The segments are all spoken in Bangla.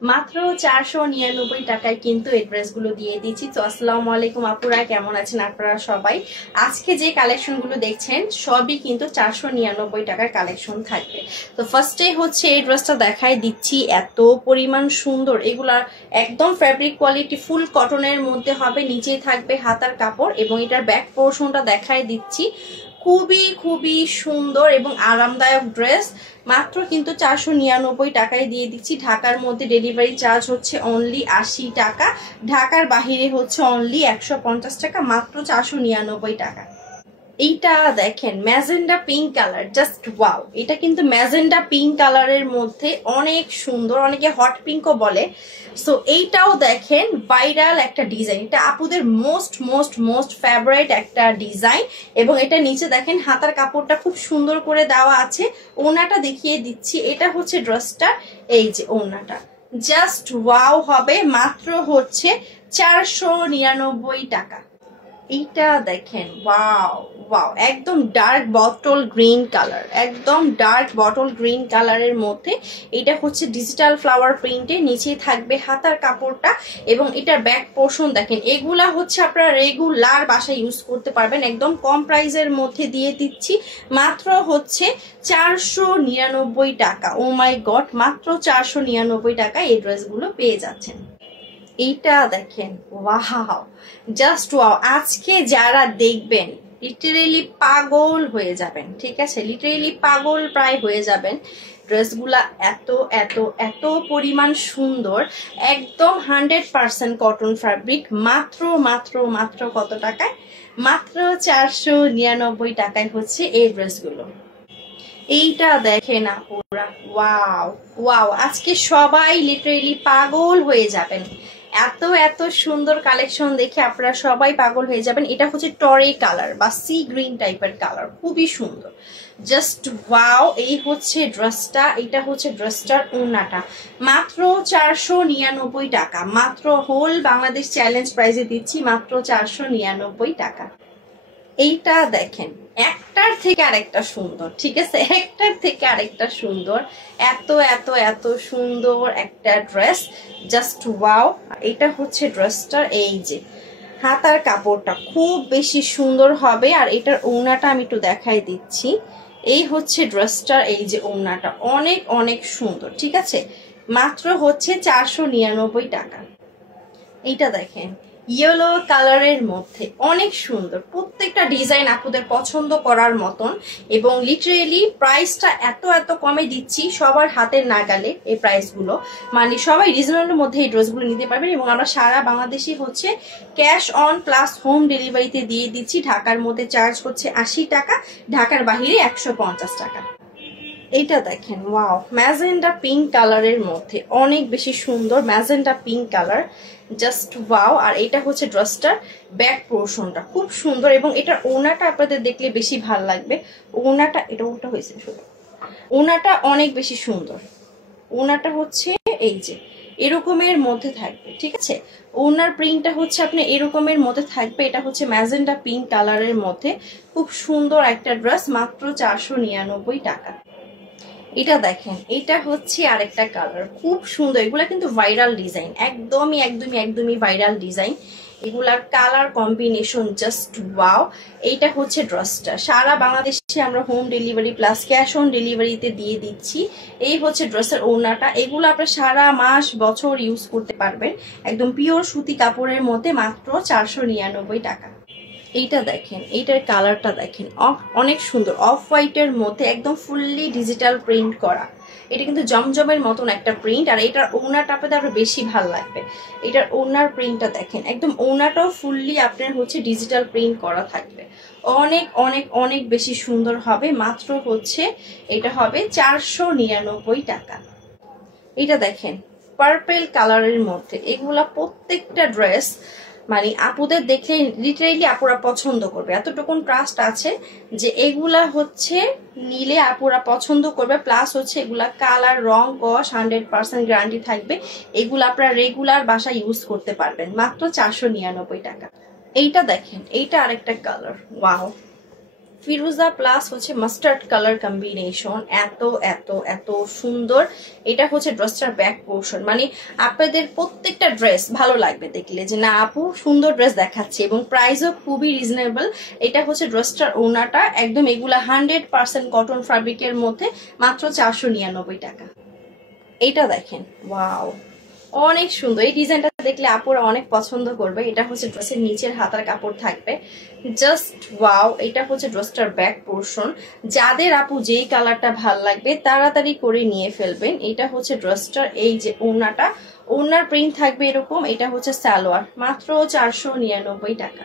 মাত্র 499 টাকায় কিন্তু এই ড্রেসগুলো দিয়ে দিচ্ছি। তো আসসালামু আলাইকুম আপুরা, কেমন আছেন আপনারা সবাই? আজকে যে কালেকশনগুলো দেখছেন সবই কিন্তু 499 টাকার কালেকশন থাকবে। তো ফার্স্টে হচ্ছে এই ড্রেসটা দেখাই দিচ্ছি, এত পরিমাণ সুন্দর। এগুলা একদম ফ্যাব্রিক কোয়ালিটি ফুল কটনের মধ্যে হবে, নিচেই থাকবে হাতার কাপড় এবং এটার ব্যাক পোর্শনটা দেখাই দিচ্ছি। খুবই খুবই সুন্দর এবং আরামদায়ক ড্রেস। মাত্র কিন্তু 499 টাকায় দিয়ে দিচ্ছি। ঢাকার মধ্যে ডেলিভারি চার্জ হচ্ছে অনলি 80 টাকা, ঢাকার বাহিরে হচ্ছে অনলি 150 টাকা। মাত্র 499 টাকা। এইটা দেখেন magenta pink colour, just wow. এটা কিন্তু ম্যাজেন্ডা পিঙ্ক কালারের মধ্যে অনেক সুন্দর, অনেকে হট পিঙ্কও বলে। সো এইটাও দেখেন ভাইরাল একটা ডিজাইন, এটা আপুদের মোস্ট মোস্ট মোস্ট ফেভারিট একটা ডিজাইন। এবং এটা নিচে দেখেন হাতার কাপড়টা খুব সুন্দর করে দেওয়া আছে। ওনাটা দেখিয়ে দিচ্ছি, এটা হচ্ছে ড্রেসটা, এই যে ওনাটা জাস্ট ওয়াও হবে। মাত্র হচ্ছে 499 টাকা। এইটা দেখেন ওয়াও ওয়াও, একদম ডার্ক বটল গ্রিন কালার, একদম ডার্ক বটল গ্রিন কালারের মধ্যে। এটা হচ্ছে ডিজিটাল ফ্লাওয়ার প্রিন্টে, নিচে থাকবে হাতার কাপড়টা এবং এটার ব্যাক পোর্শন দেখেন। এগুলা হচ্ছে আপনারা রেগুলার বাসায় ইউজ করতে পারবেন, একদম কম প্রাইসের মধ্যে দিয়ে দিচ্ছি। মাত্র হচ্ছে 499 টাকা। ও মাই গড, মাত্র 499 টাকা এই ড্রেসগুলো পেয়ে যাচ্ছেন। এইটা দেখেন ওয়াও, জাস্ট ওয়াও। আজকে যারা দেখবেন লিটারেলি পাগল হয়ে যাবেন, ঠিক আছে, লিটারেলি পাগল প্রায় হয়ে যাবেন। ড্রেসগুলা এত এত এত পরিমাণ সুন্দর, একদম 100% কটন ফ্যাব্রিক। মাত্র মাত্র মাত্র কত টাকায়? মাত্র 499 টাকায় হচ্ছে এই ড্রেসগুলো। এইটা দেখে না পুরা ওয়াও ওয়াও, আজকে সবাই লিটারেলি পাগল হয়ে যাবেন। এত এত সুন্দর কালেকশন দেখে আপনারা সবাই পাগল হয়ে যাবেন। এটা হচ্ছে টরে কালার বা সি গ্রিন টাইপের কালার, খুবই সুন্দর, জাস্ট ওয়াও। এই হচ্ছে ড্রেসটা, এটা হচ্ছে ড্রেসটার ওড়নাটা। মাত্র 499 টাকা, মাত্র হোল বাংলাদেশ চ্যালেঞ্জ প্রাইজে দিচ্ছি, মাত্র 499 টাকা। এইটা দেখেন একটার থেকে আরেকটা সুন্দর, ঠিক আছে, একটার থেকে আরেকটা সুন্দর। এত এত এত সুন্দর একটা ড্রেস, জাস্ট ওয়াও। এটা হচ্ছে ড্রেসটার এই যে হাতার কাপড়টা খুব বেশি সুন্দর হবে। আর এটার ওড়নাটা আমি একটু দেখাই দিচ্ছি। এই হচ্ছে ড্রেসটার এই যে ওড়নাটা, অনেক অনেক সুন্দর, ঠিক আছে। মাত্র হচ্ছে 499 টাকা। এইটা দেখেন ইয়েলো কালারের মধ্যে অনেক সুন্দর, প্রত্যেকটা ডিজাইন আপুদের পছন্দ করার মতন। এবং লিটারেলি প্রাইসটা এত এত কমে দিচ্ছি, সবার হাতের নাগালে এই প্রাইসগুলো, মানে সবাই রিজনেবলের মধ্যে এই ড্রেসগুলো নিতে পারবেন। এবং আমরা সারা বাংলাদেশে হচ্ছে ক্যাশ অন প্লাস হোম ডেলিভারিতে দিয়ে দিচ্ছি। ঢাকার মধ্যে চার্জ হচ্ছে 80 টাকা, ঢাকার বাহিরে 150 টাকা। এইটা দেখেন ওয়াও, ম্যাজেন্ডা পিঙ্ক কালারের মধ্যে অনেক বেশি সুন্দর, magenta pink colour, just wow. আর এটা হচ্ছে ড্রেসটার ব্যাক পোর্শনটা খুব সুন্দর এবং এটার ওড়নাটা আপনাদের দেখলে বেশি ভাল লাগবে। ওড়নাটা এটা উল্টা হয়েছে, শুধু ওড়নাটা অনেক বেশি সুন্দর। ওড়নাটা হচ্ছে এই যে এরকমের মধ্যে থাকবে, ঠিক আছে। ওড়নার প্রিন্টটা হচ্ছে আপনি এরকমের মধ্যে থাকবে। এটা হচ্ছে ম্যাজেন্ডা পিঙ্ক কালারের মধ্যে খুব সুন্দর একটা ড্রেস, মাত্র 499 টাকা। এটা দেখেন, এটা হচ্ছে আরেকটা কালার, খুব সুন্দর। এগুলা কিন্তু ভাইরাল ডিজাইন, একদমই একদমই একদমই ভাইরাল ডিজাইন। এগুলার কালার কম্বিনেশন জাস্ট ওয়াও। এইটা হচ্ছে ড্রেসটা, সারা বাংলাদেশে আমরা home delivery plus cash on ডেলিভারিতে দিয়ে দিচ্ছি। এই হচ্ছে ড্রেসের ওড়নাটা। এগুলো আপনারা সারা মাস বছর ইউজ করতে পারবেন, একদম পিওর সুতি কাপড়ের মধ্যে, মাত্র 499 টাকা। এইটা দেখেন, এইটার কালারটা দেখেন, অনেক সুন্দর, অফ হোয়াইটের মধ্যে একদম ফুললি ডিজিটাল প্রিন্ট করা। এটা কিন্তু জমজমের মতন একটা প্রিন্ট। আর এটার ওড়নাটা আপনাদের আরো বেশি ভালো লাগবে। এটার ওড়নার প্রিন্টটা দেখেন, একদম ওড়নাটাও ফুললি আপনার হচ্ছে ডিজিটাল প্রিন্ট করা থাকবে। অনেক অনেক অনেক বেশি সুন্দর হবে। মাত্র হচ্ছে এটা হবে 499 টাকা। এটা দেখেন পার্পেল কালারের মধ্যে, এগুলা প্রত্যেকটা ড্রেস মানে আপুদের দেখলে লিটারেলি আপুরা পছন্দ করবে, এতটুকুন ট্রাস্ট আছে যে এগুলা হচ্ছে নিলে আপুরা পছন্দ করবে। প্লাস হচ্ছে এগুলা কালার রং কস 100% গ্যারান্টি থাকবে। এগুলো আপনারা রেগুলার বাসায় ইউজ করতে পারবেন, মাত্র 499 টাকা। এইটা দেখেন, এইটা আরেকটা কালার, ওয়াও, ফিরোজা প্লাস হচ্ছে মাস্টার্ড কালার কম্বিনেশন, এত এত এত সুন্দর। এটা হচ্ছে ড্রেসটার ব্যাক পোর্শন, মানে আপনাদের প্রত্যেকটা ড্রেস ভালো লাগবে দেখলে যে না আপু সুন্দর ড্রেস দেখাচ্ছে, এবং প্রাইসও খুবই রিজনেবল। এটা হচ্ছে ড্রেসটার ওনাটা, একদম এগুলা 100% কটন ফ্যাব্রিকের মধ্যে, মাত্র 499 টাকা। এইটা দেখেন, ওয়াও অনেক সুন্দর। এই ডিজাইনটা দেখলে আপুরা অনেক পছন্দ করবে। এটা হচ্ছে ড্রেসের নিচের হাতার কাপড় থাকবে, জাস্ট ওয়াও। এটা হচ্ছে ড্রেসটার ব্যাক পোর্শন। যাদের আপু যেই কালারটা ভাল লাগবে তাড়াতাড়ি করে নিয়ে ফেলবেন। এটা হচ্ছে ড্রেসটার এই যে ওড়নাটা, ওড়নার প্রিন্ট থাকবে এরকম। এটা হচ্ছে সালোয়ার, মাত্র 499 টাকা।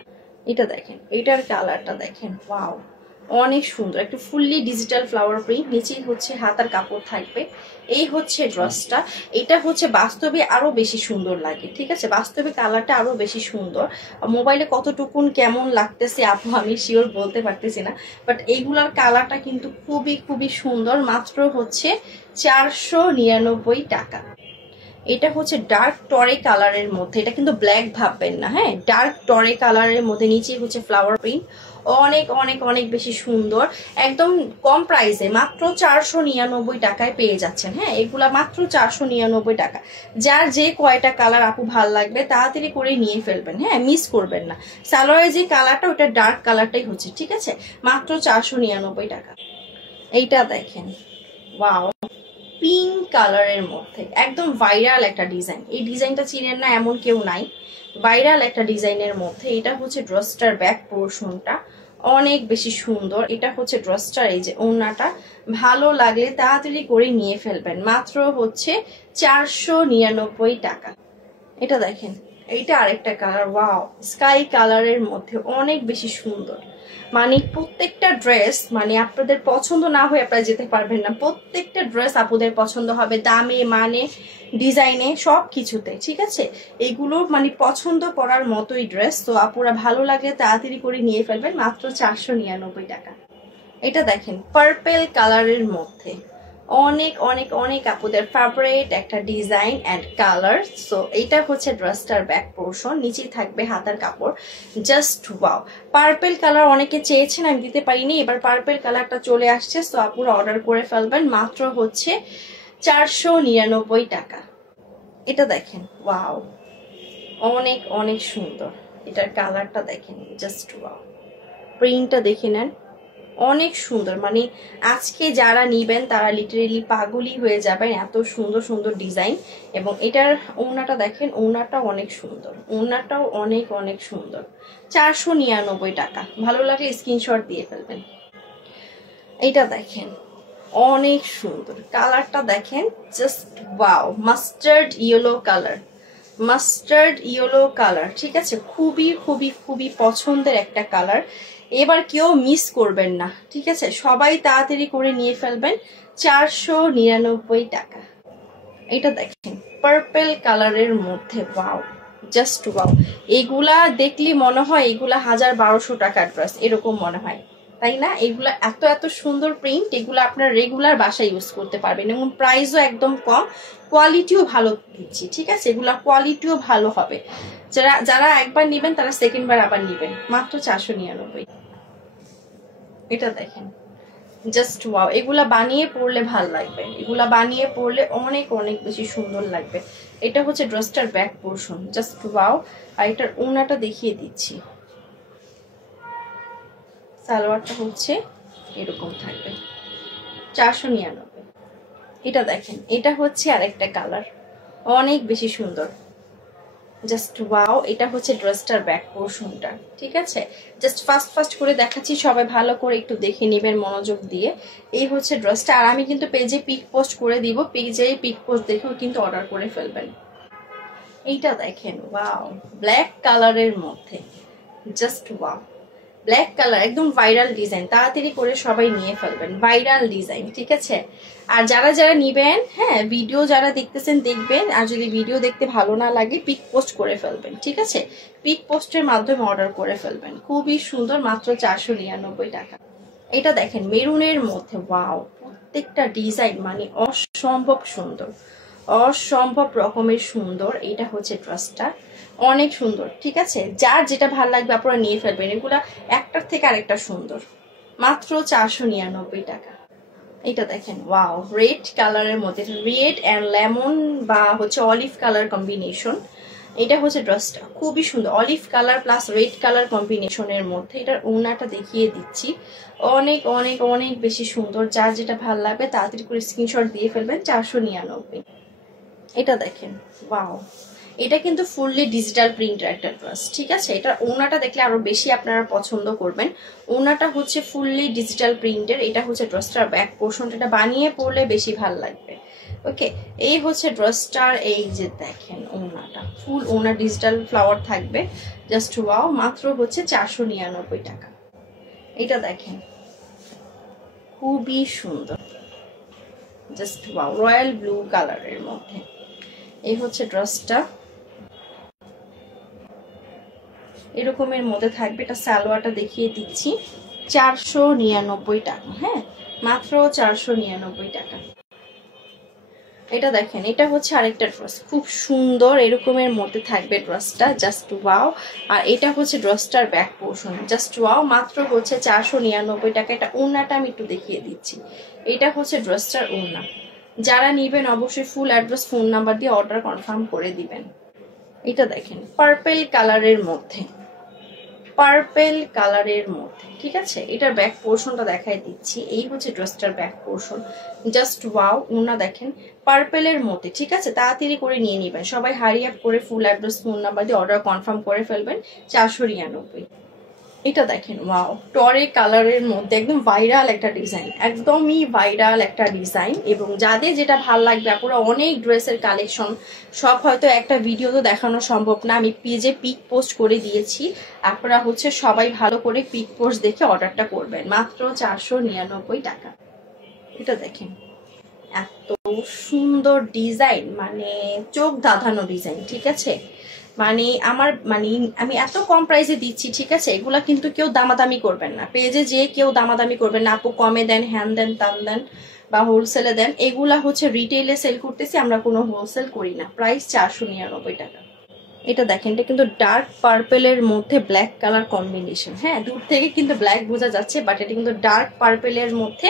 এটা দেখেন, এটার কালারটা দেখেন, ওয়াও অনেক সুন্দর। একটু ফুললি ডিজিটাল ফ্লাওয়ার প্রিন্ট, নিচেই হচ্ছে হাতার কাপড় থাকবে। এই হচ্ছে ড্রেসটা। এটা হচ্ছে বাস্তবে আরো বেশি সুন্দর লাগে, ঠিক আছে, বাস্তবে কালারটা আরো বেশি সুন্দর। মোবাইলে কতটুকুন কেমন লাগতেছে আপু আমি শিওর বলতে পারতেছি না, বাট এইগুলার কালারটা কিন্তু খুবই খুবই সুন্দর। মাত্র হচ্ছে 499 টাকা। এটা হচ্ছে ডার্ক টরে কালারের মধ্যে, এটা কিন্তু ব্ল্যাক ভাববেন না, হ্যাঁ, ডার্ক টরে কালারের মধ্যে, নিচে হচ্ছে ফ্লাওয়ার প্রিন্ট। অনেক অনেক অনেক বেশি সুন্দর, একদম কম প্রাইসে মাত্র 499 টাকায় পেয়ে যাচ্ছেন। হ্যাঁ, এগুলা মাত্র 499 টাকা। যার যে কয়টা কালার আপু ভাল লাগবে তাড়াতাড়ি করে নিয়ে ফেলবেন, হ্যাঁ, মিস করবেন না। সালোয়ারের যে কালারটা ওটা ডার্ক কালারটাই হচ্ছে, ঠিক আছে, মাত্র 499 টাকা। এইটা দেখেন, ওয়াও পিঙ্ক কালারের মধ্যে, একদম ভাইরাল একটা ডিজাইন। এই ডিজাইনটা চিনেন না এমন কেউ নাই, ভাইরাল একটা ডিজাইনের মধ্যে। এটা হচ্ছে ড্রেসটার ব্যাক পোর্শনটা, অনেক বেশি সুন্দর। এটা হচ্ছে ড্রেসটার এই যে ওড়নাটা, ভালো লাগলে তাড়াতাড়ি করে নিয়ে ফেলবেন, মাত্র হচ্ছে 499 টাকা। এটা দেখেন, এইটা আরেকটা কালার, ওয়াও স্কাই কালারের মধ্যে, অনেক বেশি সুন্দর। মানে প্রত্যেকটা ড্রেস মানে আপনাদের পছন্দ না হয়ে আপনারা যেতে পারবেন না। প্রত্যেকটা ড্রেস আপনাদের পছন্দ হবে, দামে মানে ডিজাইনে সব কিছুতে, ঠিক আছে। এগুলো মানে পছন্দ করার মতোই ড্রেস। তো আপুরা ভালো লাগলে তাড়াতাড়ি করে নিয়ে ফেলবেন, মাত্র 499 টাকা। এটা দেখেন পার্পেল কালারের মধ্যে, অনেক অনেক অনেক আপুদের ফেভারিট একটা ডিজাইন এন্ড কালার। সো এইটা হচ্ছে ড্রেসটার ব্যাক পোর্শন, নিচে থাকবে হাতার কাপড়, জাস্ট ওয়াও। পার্পেল কালার অনেকে চেয়েছেন, আমি দিতে পারিনি, এবার পার্পেল কালারটা চলে আসছে। সো আপুরা অর্ডার করে ফেলবেন, মাত্র হচ্ছে 499 টাকা। এটা দেখেন, ওয়াও অনেক অনেক সুন্দর। এটার কালারটা দেখেন, জাস্ট ওয়াও। প্রিন্টটা দেখে নেন, অনেক সুন্দর। মানে আজকে যারা নিবেন তারা লিটারেলি পাগলই হয়ে যাবেন, এত সুন্দর সুন্দর ডিজাইন। এবং এটার ওড়নাটা দেখেন, ওড়নাটাও অনেক সুন্দর, ওড়নাটাও অনেক অনেক সুন্দর। 499 টাকা। ভালো লাগলে স্ক্রিনশট দিয়ে ফেলবেন। এইটা দেখেন, অনেক সুন্দর, কালারটা দেখেন, just wow. Mustard yellow colour, mustard yellow colour, ঠিক আছে, খুবই খুবই খুবই পছন্দের একটা কালার। এবার কেউ মিস করবেন না, ঠিক আছে, সবাই তাড়াতাড়ি করে নিয়ে ফেলবেন, 499 টাকা। এটা দেখেন পার্পেল কালারের মধ্যে, ওয়াও জাস্ট ওয়াও। এগুলা দেখলে মনে হয় এগুলা 1000-1200 টাকার ড্রেস এরকম মনে হয়, তাই না? এগুলা এত এত সুন্দর প্রিন্ট, এগুলো আপনার রেগুলার বাসায় ইউজ করতে পারবেন, এবং প্রাইসও একদম কম, কোয়ালিটিও ভালো দিচ্ছি, ঠিক আছে, এগুলা কোয়ালিটিও ভালো হবে। যারা যারা একবার নিবেন তারা সেকেন্ড বার আবার নিবেন, মাত্র 499। এটা দেখেন, জাস্ট ওয়াও। এগুলা বানিয়ে পরলে ভাল লাগবে, এগুলা বানিয়ে পরলে অনেক অনেক বেশি সুন্দর লাগবে। এটা হচ্ছে ড্রেসটার ব্যাক পোর্শন, জাস্ট ওয়াও। আর এটার ওড়নাটা দেখিয়ে দিচ্ছি, সালোয়ারটা হচ্ছে এরকম থাকবে, 499। এটা দেখেন, এটা হচ্ছে আরেকটা কালার, অনেক বেশি সুন্দর, জাস্ট ওয়াও। এটা হচ্ছে ড্রেসটার ব্যাক পোর্শনটা, ঠিক আছে। জাস্ট ফাস্ট করে দেখাচ্ছি, সবাই ভালো করে একটু দেখে নেবেন মনোযোগ দিয়ে। এই হচ্ছে ড্রেসটা। আর আমি কিন্তু পেজে পিক পোস্ট করে দিব, পেজে পিক পোস্ট দেখেও কিন্তু অর্ডার করে ফেলবেন। এইটা দেখেন, ওয়াও ব্ল্যাক কালারের মধ্যে, জাস্ট ওয়াও। ব্ল্যাক কালার একদম ভাইরাল ডিজাইন, তাড়াতাড়ি করে সবাই নিয়ে ফেলবেন, ভাইরাল ডিজাইন, ঠিক আছে। আর যারা যারা নিবেন, হ্যাঁ, ভিডিও যারা দেখতেছেন দেখবেন, আর যদি ভিডিও দেখতে ভালো না লাগে পিক পোস্ট করে ফেলবেন, ঠিক আছে, পিক পোস্টের মাধ্যমে অর্ডার করে ফেলবেন। খুবই সুন্দর, মাত্র 499 টাকা। এটা দেখেন মেরুনের মধ্যে, ওয়াও, প্রত্যেকটা ডিজাইন মানে অসম্ভব সুন্দর, অসম্ভব রকমের সুন্দর। এটা হচ্ছে ড্রেসটা, অনেক সুন্দর, ঠিক আছে। যার যেটা ভালো লাগবে আপনারা নিয়ে ফেলবেন, এগুলা একটার থেকে আরেকটা সুন্দর। মাত্র 499 টাকা। এটা দেখেন, ওয়াও, রেড কালারের মধ্যে, রেড অ্যান্ড লেমন বা হচ্ছে অলিভ কালার কম্বিনেশন। এটা হচ্ছে ড্রেসটা খুবই সুন্দর, olive colour plus red colour কম্বিনেশনের মধ্যে। এটার ওড়নাটা দেখিয়ে দিচ্ছি, অনেক অনেক অনেক বেশি সুন্দর। যার যেটা ভালো লাগবে তাড়াতাড়ি করে স্ক্রিনশট দিয়ে ফেলবেন। 499। এটা দেখেন, ওয়াও, এটা কিন্তু ফুললি ডিজিটাল প্রিন্টের একটা ড্রেস, ঠিক আছে। এটার ওড়নাটা দেখলে আরো বেশি আপনারা পছন্দ করবেন। ওড়নাটা হচ্ছে ফুললি ডিজিটাল প্রিন্টের। এটা হচ্ছে ড্রেসটার ব্যাক পোর্শনটা, এটা বানিয়ে পরলে বেশি ভালো লাগবে। ওকে, এই হচ্ছে ড্রেসটার, এই যে দেখেন ওড়নাটা, ফুল ওড়না ডিজিটাল ফ্লাওয়ার থাকবে। জাস্ট ওয়াও, মাত্র হচ্ছে 499 টাকা। এটা দেখেন, খুবই সুন্দর, জাস্ট ওয়াও, রয়্যাল ব্লু কালারের মধ্যে। এই হচ্ছে ড্রেসটা, এরকমের মধ্যে থাকবে। এটা সালোয়ারটা দেখিয়ে দিচ্ছি, 499 টাকা। হ্যাঁ, মাত্র 499 টাকা। এটা দেখেন, এটা হচ্ছে আরেকটা ড্রেস, খুব সুন্দর এরকমের মধ্যে থাকবে ড্রেসটা, জাস্ট ওয়াও। আর এটা হচ্ছে ড্রেসটার ব্যাক পোর্শন, জাস্ট ওয়াও, মাত্র হচ্ছে 499 টাকা। এটা ওড়নাটা আমি একটু দেখিয়ে দিচ্ছি। এটা হচ্ছে ড্রেসটার ওড়না। যারা নিবেন অবশ্যই ফুল অ্যাড্রেস ফোন নাম্বার দিয়ে অর্ডার কনফার্ম করে দিবেন। এটা দেখেন, পার্পেল কালারের মধ্যে, পার্পেল কালারের মধ্যে, ঠিক আছে। এটার ব্যাক পোর্শনটা দেখাই দিচ্ছি। এই হচ্ছে ড্রেসটার ব্যাক পোর্শন, জাস্ট ওয়াও। ওনা দেখেন, পার্পেলের মধ্যে, ঠিক আছে। তাড়াতাড়ি করে নিয়ে নেবেন সবাই, হারি আপ করে ফুল অ্যাড্রেস ফোন নাম্বার দিয়ে অর্ডার কনফার্ম করে ফেলবেন। 499। এটা দেখেন, ওয়াও, টরে কালারের মধ্যে একদম ভাইরাল একটা ডিজাইন, একদমই ভাইরাল একটা ডিজাইন। এবং যাদের যেটা ভাল লাগবে, আপুরা অনেক ড্রেসের কালেকশন, সব হয়তো একটা ভিডিও তো দেখানো সম্ভব না। আমি পেজে পিক পোস্ট করে দিয়েছি, আপনারা হচ্ছে সবাই ভালো করে পিক পোস্ট দেখে অর্ডারটা করবেন। মাত্র 499 টাকা। এটা দেখেন, এত সুন্দর ডিজাইন, মানে চোখ ধাঁধানো ডিজাইন, ঠিক আছে। মানে আমি এত কম প্রাইসে দিচ্ছি, ঠিক আছে। এগুলা কিন্তু কেউ দামাদামি করবেন না, পেজে যে কেউ দামাদামি করবেন না, আপু কমে দেন, হ্যান দেন, তান দেন, বা হোলসেলে দেন। এগুলা হচ্ছে রিটেইলে সেল করতেছি আমরা, কোনো হোলসেল করি না। প্রাইস 499 টাকা। এটা দেখেন, এটা কিন্তু ডার্ক পার্পেলের মধ্যে ব্ল্যাক কালার কম্বিনেশন। হ্যাঁ, দূর থেকে কিন্তু ব্ল্যাক বোঝা যাচ্ছে, বাট এটা কিন্তু ডার্ক পার্পেলের মধ্যে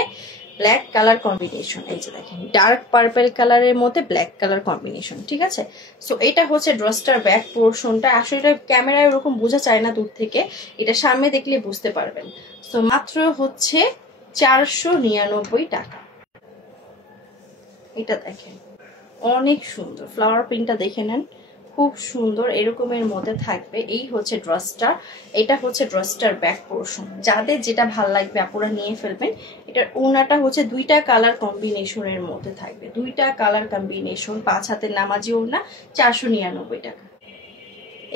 ব্ল্যাক কালার কম্বিনেশন। এই যে দেখেন, ডার্ক পার্পেল কালারের মধ্যে ব্ল্যাক কালার কম্বিনেশন, ঠিক আছে। সো এটা হচ্ছে ড্রেসটার ব্যাক পোর্শনটা। আসলে এটা ক্যামেরায় ওরকম বোঝা যায় না দূর থেকে, এটা সামনে দেখলে বুঝতে পারবেন। সো মাত্র হচ্ছে 499 টাকা। এটা দেখেন, অনেক সুন্দর, ফ্লাওয়ার প্রিন্টটা দেখে নেন, খুব সুন্দর এরকমের মধ্যে থাকবে। এই হচ্ছে ড্রেসটা, এটা হচ্ছে ড্রেসটার ব্যাক পোর্শন। যাদের যেটা ভাল লাগবে আপনারা নিয়ে ফেলবেন। এটার ওড়নাটা হচ্ছে দুইটা কালার কম্বিনেশনের মধ্যে থাকবে, দুইটা কালার কম্বিনেশন, 5 হাতের নামাজি ওড়না, 499 টাকা।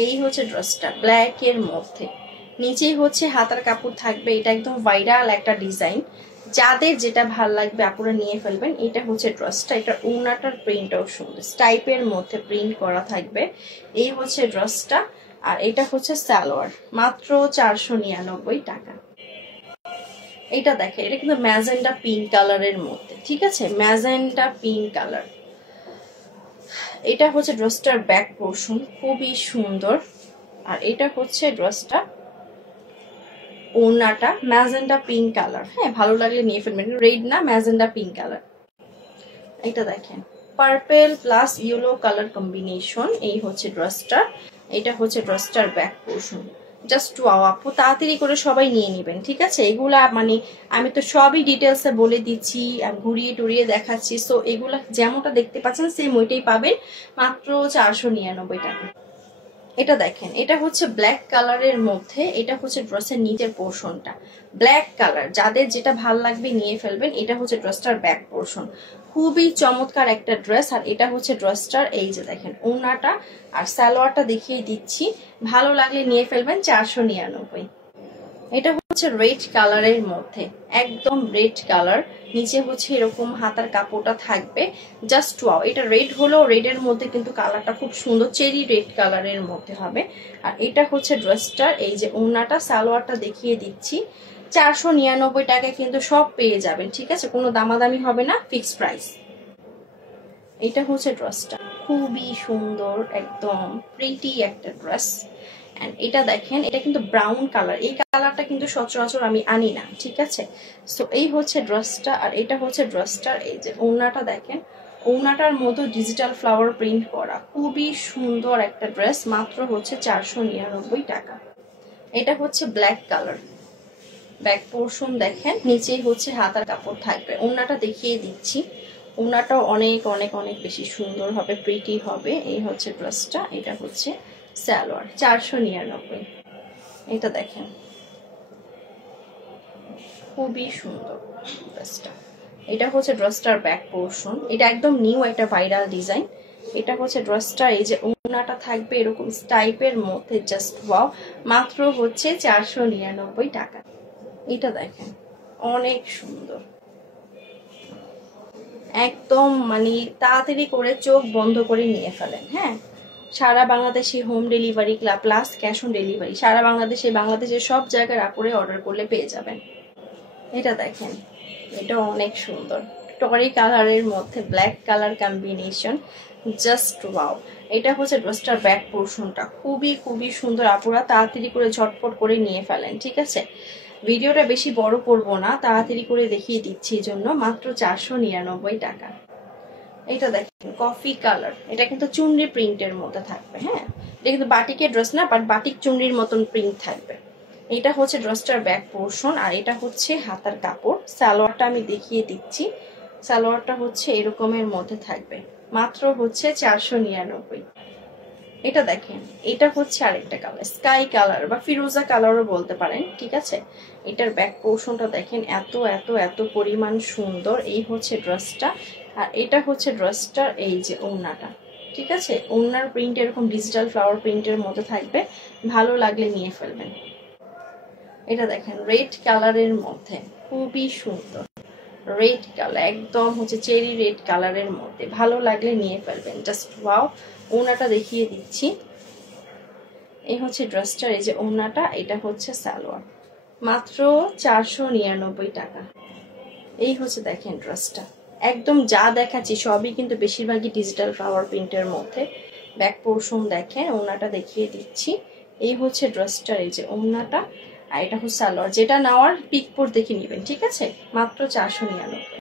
এই হচ্ছে ড্রেসটা ব্ল্যাক এর মধ্যে, নিচেই হচ্ছে হাতার কাপড় থাকবে। এটা একদম ভাইরাল একটা ডিজাইন, যাদের যেটা ভাল লাগবে আপনারা নিয়ে ফেলবেন। এটা হচ্ছে ড্রেসটা, এটা ওড়নাটার প্রিন্টও সুন্দর, টাইপের মধ্যে প্রিন্ট করা থাকবে। এই হচ্ছে ড্রেসটা, আর এটা হচ্ছে সালোয়ার, মাত্র 499 টাকা। এটা দেখে, এটা কিন্তু ম্যাজেন্ডা পিঙ্ক কালারের মধ্যে, ঠিক আছে, ম্যাজেন্ডা পিঙ্ক কালার। এটা হচ্ছে ড্রেসটার ব্যাক পোর্শন, খুবই সুন্দর। আর এটা হচ্ছে ড্রেসটা, ওড়নাটা ম্যাজেন্ডা পিঙ্ক কালার। হ্যাঁ, ভালো লাগলে নিয়ে ফেলবেন, রেড না, ম্যাজেন্ডা পিঙ্ক কালার। এটা দেখেন, purple plus yellow colour combination. এই হচ্ছে ড্রেসটা, এটা হচ্ছে ড্রেসটার ব্যাক পোর্শন। জাস্ট ওয়াও, আপু তাড়াতাড়ি করে সবাই নিয়ে নেবেন, ঠিক আছে। এগুলা মানে আমি তো সবই ডিটেলসে বলে দিচ্ছি, ঘুরিয়ে টুরিয়ে দেখাচ্ছি। সো এগুলা যেমনটা দেখতে পাচ্ছেন সেম ওইটাই পাবেন, মাত্র 499 টাকা। এটা দেখেন, এটা হচ্ছে ব্ল্যাক কালারের মধ্যে, এটা হচ্ছে ড্রেসের নিচের পোর্শনটা ব্ল্যাক কালার। যাদের যেটা ভাল লাগবে নিয়ে ফেলবেন। এটা হচ্ছে ড্রেসটার ব্যাক পোর্শন, খুবই চমৎকার একটা ড্রেস। আর এটা হচ্ছে ড্রেসটার, এই যে দেখেন, ওড়নাটা আর সালোয়ারটা দেখিয়ে দিচ্ছি, ভালো লাগলে নিয়ে ফেলবেন। 499। এটা হচ্ছে রেড কালারের মধ্যে, একদম রেড কালার, নিচে হচ্ছে এরকম হাতার কাপড়টা থাকবে, জাস্ট ওয়াও। এটা রেড হলো, রেডের মধ্যে কিন্তু কালারটা খুব সুন্দর, চেরি রেড কালারের মধ্যে হবে। আর এটা হচ্ছে ড্রেসটার, এই যে ওড়নাটা, সালোয়ারটা দেখিয়ে দিচ্ছি। 499 টাকায় কিন্তু সব পেয়ে যাবেন, ঠিক আছে, কোনো দামাদামি হবে না, ফিক্সড প্রাইস। এটা হচ্ছে ড্রেসটা, খুবই সুন্দর, একদম প্রিটি একটা ড্রেস। এন্ড এটা দেখেন, এটা কিন্তু ব্রাউন কালার, এই কালারটা কিন্তু সচরাচর আমি আনি না, ঠিক আছে। সো এই হচ্ছে ড্রেসটা, আর এটা হচ্ছে ড্রেসটার এই যে ওড়নাটা দেখেন, ওড়নাটার মধ্যে ডিজিটাল ফ্লাওয়ার প্রিন্ট করা, খুবই সুন্দর একটা ড্রেস, মাত্র হচ্ছে 499 টাকা। এটা হচ্ছে ব্ল্যাক কালার, ব্যাক পোর্শন দেখেন, নিচেই হচ্ছে হাতার কাপড় থাকবে। ওড়নাটা দেখিয়ে দিচ্ছি, ওড়নাটাও অনেক অনেক অনেক বেশি সুন্দর হবে, প্রিটি হবে। এই হচ্ছে ড্রেসটা, এটা হচ্ছে সালোয়ার, 499। এটা দেখেন, খুবই সুন্দর ড্রেসটা। এটা হচ্ছে ড্রেসটার ব্যাক পোর্শন, এটা একদম নিউ একটা ভাইরাল ডিজাইন। এটা হচ্ছে ড্রেসটা, এই যে ওড়নাটা থাকবে এরকম টাইপের মধ্যে, জাস্ট ওয়াও, মাত্র হচ্ছে 499 টাকা। এটা দেখেন, অনেক সুন্দর, একদম মানে তাড়াতাড়ি করে চোখ বন্ধ করে নিয়ে ফেলেন। হ্যাঁ, সারা বাংলাদেশে home delivery plus cash on delivery, সারা বাংলাদেশের সব জায়গায় আপুরে অর্ডার করলে পেয়ে যাবেন। এটা দেখেন, এটা অনেক সুন্দর, টরি কালারের মধ্যে black colour combination, just wow. এটা হচ্ছে ড্রেসটার ব্যাক পোর্শনটা, খুবই খুবই সুন্দর, আপুরা তাড়াতাড়ি করে ঝটপট করে নিয়ে ফেলেন, ঠিক আছে। ভিডিওটা বেশি বড় করব না, তাড়াতাড়ি করে দেখিয়ে দিচ্ছি, এই জন্য মাত্র 499 টাকা। এটা দেখেন কফি কালার, এটা কিন্তু চুনরি প্রিন্টের মধ্যে থাকবে। হ্যাঁ, এটা কিন্তু বাটিকের ড্রেস না, বাট বাটিক চুনরির মতন প্রিন্ট থাকবে। এটা হচ্ছে ড্রেসটার ব্যাক পোর্শন, আর এটা হচ্ছে হাতার কাপড়। সালোয়ারটা আমি দেখিয়ে দিচ্ছি, সালোয়ারটা হচ্ছে এরকমের মধ্যে থাকবে, মাত্র হচ্ছে 499। এটা দেখেন, এটা হচ্ছে আরেকটা কালার, স্কাই কালার বা ফিরোজা কালারও বলতে পারেন, ঠিক আছে। এটার ব্যাক পোর্শনটা দেখেন, এত এত এত পরিমাণ সুন্দর। এই হচ্ছে ড্রেসটা, আর এটা হচ্ছে ড্রেসটার এই যে ওড়নাটা, ঠিক আছে। ওড়নার প্রিন্ট এরকম ডিজিটাল ফ্লাওয়ার প্রিন্টের মধ্যে থাকবে, ভালো লাগলে নিয়ে ফেলবেন। এটা দেখেন রেড কালারের মধ্যে, খুবই সুন্দর রেড কালার, একদম হচ্ছে চেরি রেড কালারের মধ্যে, ভালো লাগলে নিয়ে ফেলবেন, জাস্ট ওয়াও। ওড়নাটা দেখিয়ে দিচ্ছি, এই হচ্ছে ড্রেসটার এই যে ওড়নাটা, এটা হচ্ছে সালোয়ার, মাত্র 499 টাকা। এই হচ্ছে দেখেন ড্রেসটা, একদম যা দেখাচ্ছি সবই কিন্তু বেশিরভাগই ডিজিটাল ফ্লাওয়ার প্রিন্টের মধ্যে। ব্যাক পোর্শন দেখেন, ওড়নাটা দেখিয়ে দিচ্ছি, এই হচ্ছে ড্রেসটার এই যে ওড়নাটা, আর এটা হচ্ছে সালোয়ার। যেটা নেওয়ার পিক পোর দেখে নেবেন, ঠিক আছে, মাত্র 499।